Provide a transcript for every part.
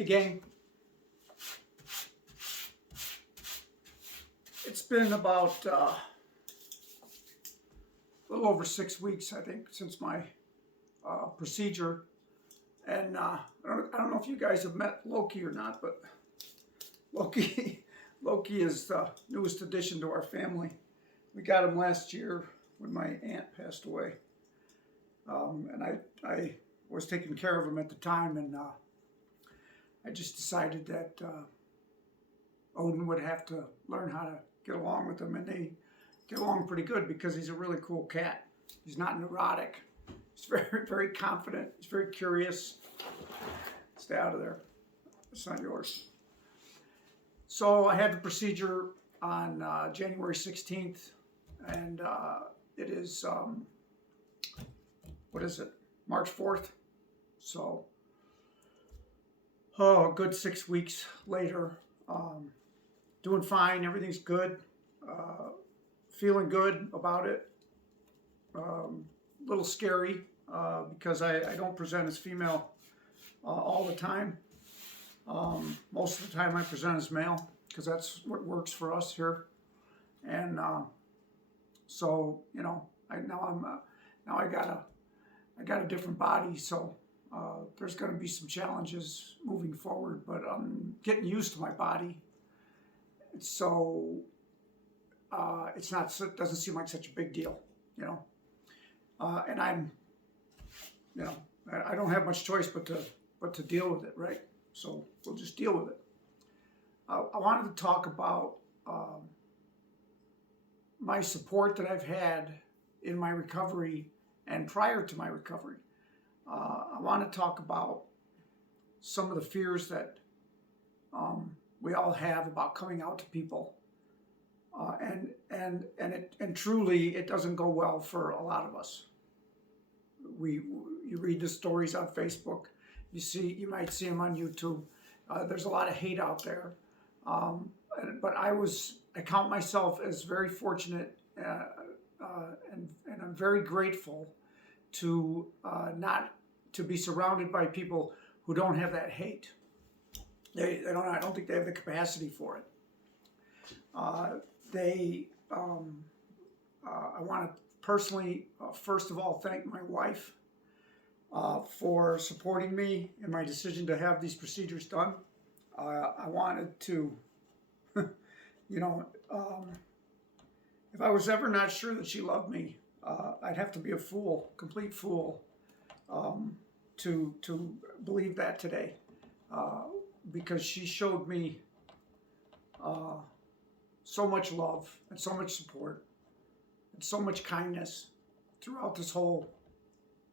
Hey gang, it's been about a little over 6 weeks, I think, since my procedure. And I don't know if you guys have met Loki or not, but Loki, Loki is the newest addition to our family. We got him last year when my aunt passed away, and I was taking care of him at the time, and I just decided that Odin would have to learn how to get along with him, and they get along pretty good because he's a really cool cat. He's not neurotic. He's very, very confident. He's very curious. Stay out of there. It's not yours. So I had the procedure on January 16th, and it is, what is it, March 4th? So, a good 6 weeks later. Doing fine, everything's good, feeling good about it. A little scary because I don't present as female all the time. Most of the time I present as male because that's what works for us here. And so, you know, now I got a different body, so there's going to be some challenges moving forward, but I'm getting used to my body. So it doesn't seem like such a big deal, you know. And I'm, you know, I don't have much choice but to deal with it, right? So we'll just deal with it. I wanted to talk about my support that I've had in my recovery and prior to my recovery. I want to talk about some of the fears that we all have about coming out to people, and truly, it doesn't go well for a lot of us. You read the stories on Facebook, you might see them on YouTube. There's a lot of hate out there, but I count myself as very fortunate, and I'm very grateful to not to be surrounded by people who don't have that hate. They don't. I don't think they have the capacity for it. I want to personally, first of all, thank my wife for supporting me in my decision to have these procedures done. I wanted to, you know, if I was ever not sure that she loved me, I'd have to be a fool, complete fool, to believe that today. Because she showed me so much love and so much support and so much kindness throughout this whole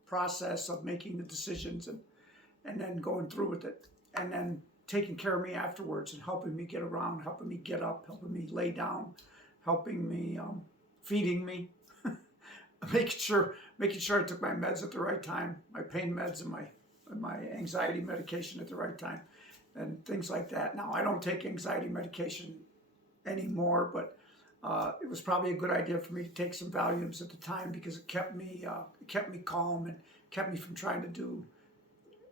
process of making the decisions and then going through with it, and then taking care of me afterwards and helping me get around, helping me get up, helping me lay down, helping me, feeding me, making sure I took my meds at the right time, my pain meds and my anxiety medication at the right time, and things like that. Now, I don't take anxiety medication anymore, but it was probably a good idea for me to take some Valiums at the time because it kept me calm and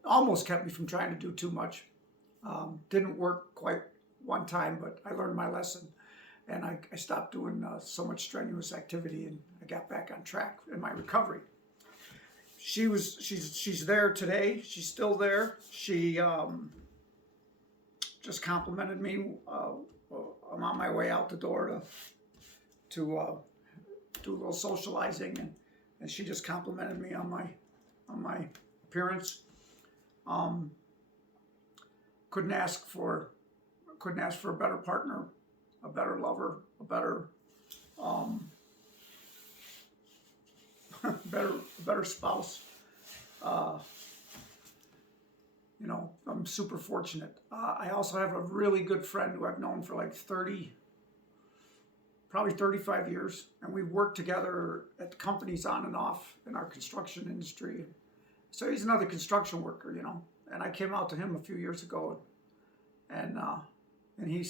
almost kept me from trying to do too much. Didn't work quite one time, but I learned my lesson, and I stopped doing so much strenuous activity, and I got back on track in my recovery. She's there today. She's still there. She just complimented me. I'm on my way out the door to do a little socializing, and she just complimented me on my appearance. Couldn't ask for a better partner, a better lover, a better better spouse. You know, I'm super fortunate. I also have a really good friend who I've known for like probably 35 years, and we've worked together at companies on and off in our construction industry. So he's another construction worker, you know, and I came out to him a few years ago, and he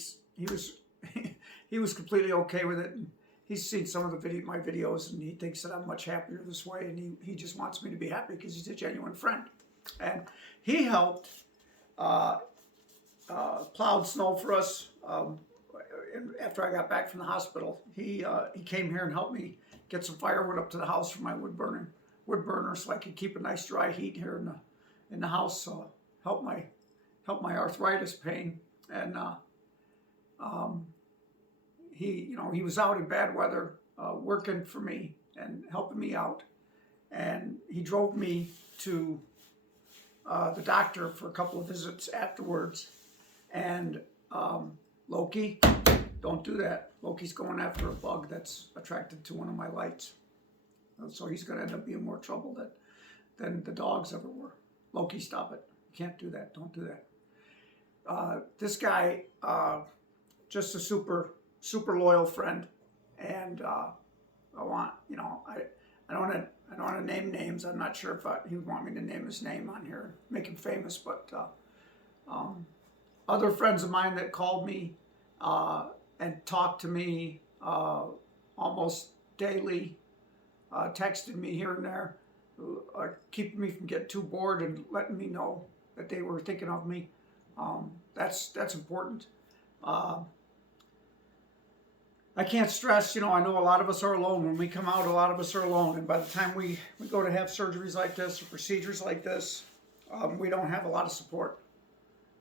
was completely okay with it. And he's seen some of my videos, and he thinks that I'm much happier this way, and he just wants me to be happy because he's a genuine friend. And he helped plowed snow for us. And after I got back from the hospital, he came here and helped me get some firewood up to the house for my wood burner, so I could keep a nice dry heat here in the house. So help my arthritis pain. And he was out in bad weather working for me and helping me out. And he drove me to the doctor for a couple of visits afterwards. And Loki, don't do that. Loki's going after a bug that's attracted to one of my lights. So he's going to end up being more trouble than the dogs ever were. Loki, stop it. You can't do that. Don't do that. This guy, just a super loyal friend. And I don't want to name names. I'm not sure if he would want me to name his name on here, make him famous. But other friends of mine that called me and talked to me almost daily, texted me here and there, keeping me from getting too bored and letting me know that they were thinking of me. That's important. I can't stress, I know a lot of us are alone. When we come out, a lot of us are alone. And by the time we go to have surgeries like this or procedures like this, we don't have a lot of support.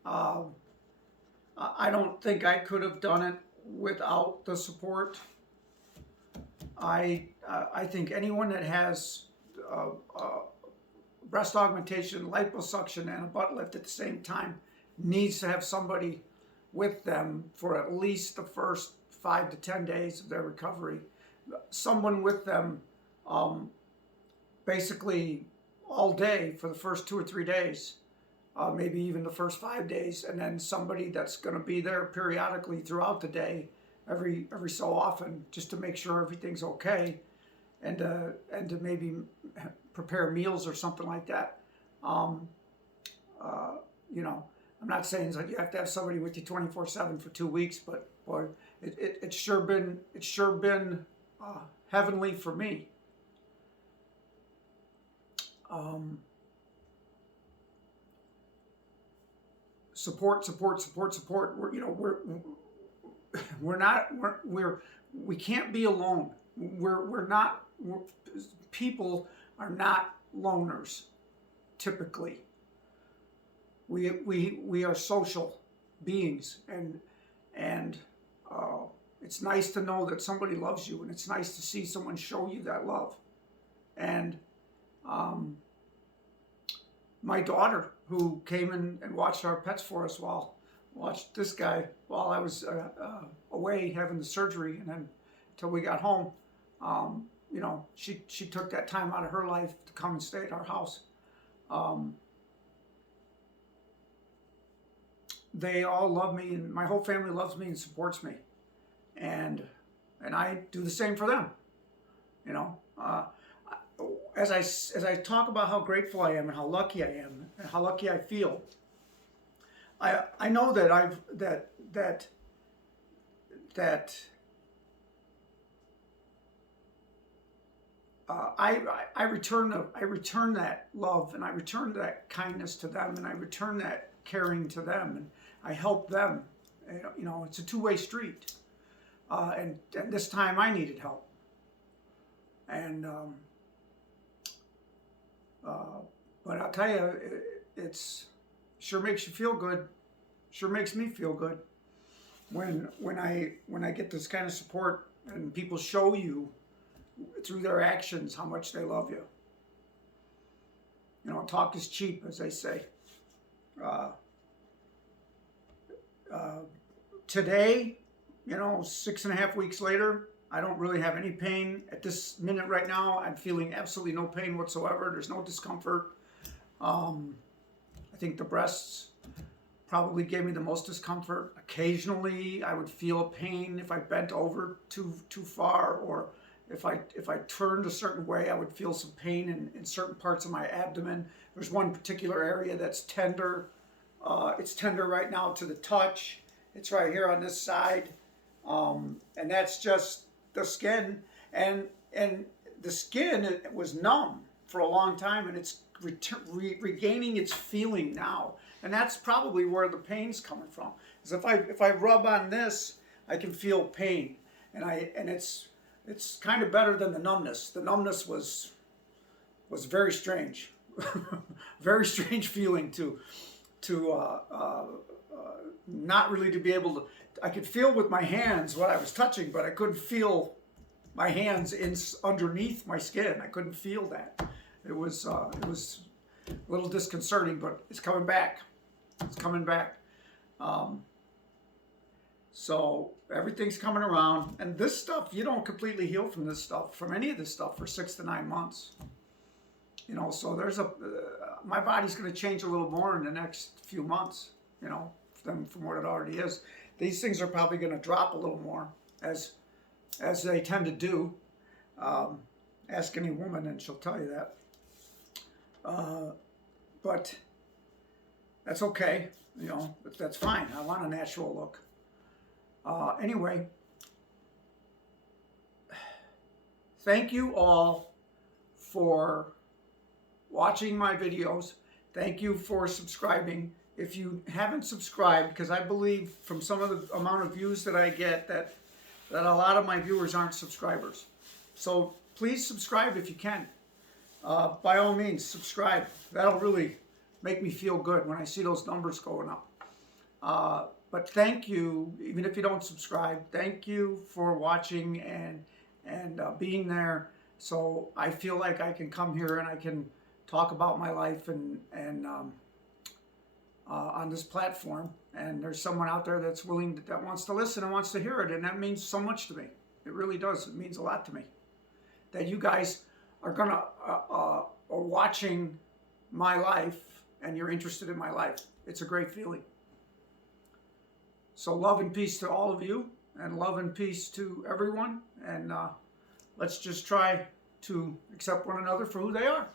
I don't think I could have done it without the support. I think anyone that has breast augmentation, liposuction, and a butt lift at the same time needs to have somebody with them for at least the first 5 to 10 days of their recovery. Someone with them basically all day for the first 2 or 3 days, maybe even the first 5 days, and then somebody that's going to be there periodically throughout the day, every so often, just to make sure everything's okay, and to maybe prepare meals or something like that. I'm not saying it's like you have to have somebody with you 24/7 for 2 weeks, but boy, it's sure been heavenly for me. Support. We can't be alone. People are not loners typically. We are social beings, and it's nice to know that somebody loves you, and it's nice to see someone show you that love. And my daughter, who came in and watched our pets for us, watched this guy while I was away having the surgery, and then until we got home, she took that time out of her life to come and stay at our house. They all love me, and my whole family loves me and supports me, and I do the same for them. As I talk about how grateful I am and how lucky I am and how lucky I feel, I know that I return that love, and I return that kindness to them, and I return that caring to them, and I help them. It's a two-way street. And this time I needed help. And but I'll tell you, it's sure makes you feel good. Sure makes me feel good when I get this kind of support and people show you through their actions how much they love you. Talk is cheap, as they say. Today, 6.5 weeks later, I don't really have any pain. At this minute right now, I'm feeling absolutely no pain whatsoever. There's no discomfort. I think the breasts probably gave me the most discomfort. Occasionally, I would feel a pain if I bent over too far, or if I turned a certain way, I would feel some pain in certain parts of my abdomen. There's one particular area that's tender. It's tender right now to the touch. It's right here on this side, and that's just the skin. And the skin, it was numb for a long time, and it's regaining its feeling now. And that's probably where the pain's coming from. Is if I rub on this, I can feel pain, and it's kind of better than the numbness. The numbness was very strange, very strange feeling to not really to be able to. I could feel with my hands what I was touching, but I couldn't feel my hands underneath my skin. I couldn't feel that. It was a little disconcerting, but it's coming back. It's coming back. So everything's coming around, and this stuff, you don't completely heal from this stuff, from any of this stuff, for 6 to 9 months. You know, so there's my body's going to change a little more in the next few months, you know, from what it already is. These things are probably going to drop a little more, as they tend to do. Ask any woman and she'll tell you that. But that's okay, you know, that's fine. I want a natural look. Anyway, thank you all for watching my videos. Thank you for subscribing. If you haven't subscribed, because I believe from some of the amount of views that I get that a lot of my viewers aren't subscribers. So please subscribe if you can. By all means, subscribe. That'll really make me feel good when I see those numbers going up. But thank you, even if you don't subscribe, thank you for watching and being there. So I feel like I can come here and I can talk about my life and on this platform. And there's someone out there that's willing, that wants to listen and wants to hear it. And that means so much to me. It really does. It means a lot to me. That you guys are watching my life and you're interested in my life. It's a great feeling. So love and peace to all of you, and love and peace to everyone. And let's just try to accept one another for who they are.